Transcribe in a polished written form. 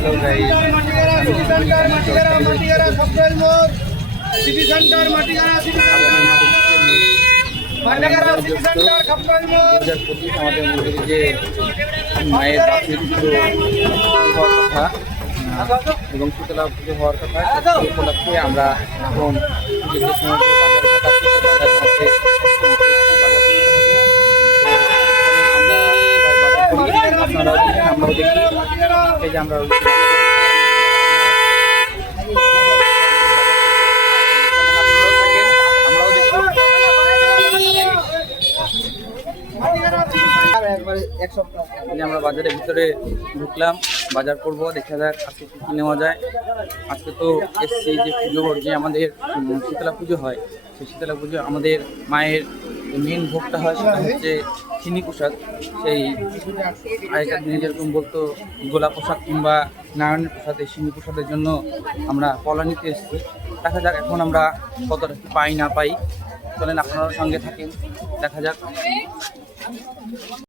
Hello guys, আমাদের মন্দিরে যে মায়ের বাসির হওয়ার কথা এবং শীতলা পুজো হওয়ার কথা সেই উপলক্ষে আমরা এখন যে সময় বাজার ঘাট আছে বাজার ঘাটে আপনারাও দেখেন, আমরাও দেখি। এই যে আমরা আমরা বাজারের ভিতরে ঢুকলাম, বাজার করব, দেখা যাক আজকে কী কী নেওয়া যায়। আজকে তো এসছি যে পুজোর যে আমাদের শীতলা পুজো হয়, সেই শীতলা পুজো আমাদের মায়ের মেন ভোগটা হয় সেটা হচ্ছে চিনি প্রসাদ। সেই আগেকার দিনে যেরকম বলতো গোলা প্রসাদ কিংবা নারায়ণের প্রসাদ, এই চিনি প্রসাদের জন্য আমরা পলা নিতে এসেছি। দেখা যাক এখন আমরা কতটা পাই না পাই। চলেন আপনার সঙ্গে থাকেন, দেখা যাক।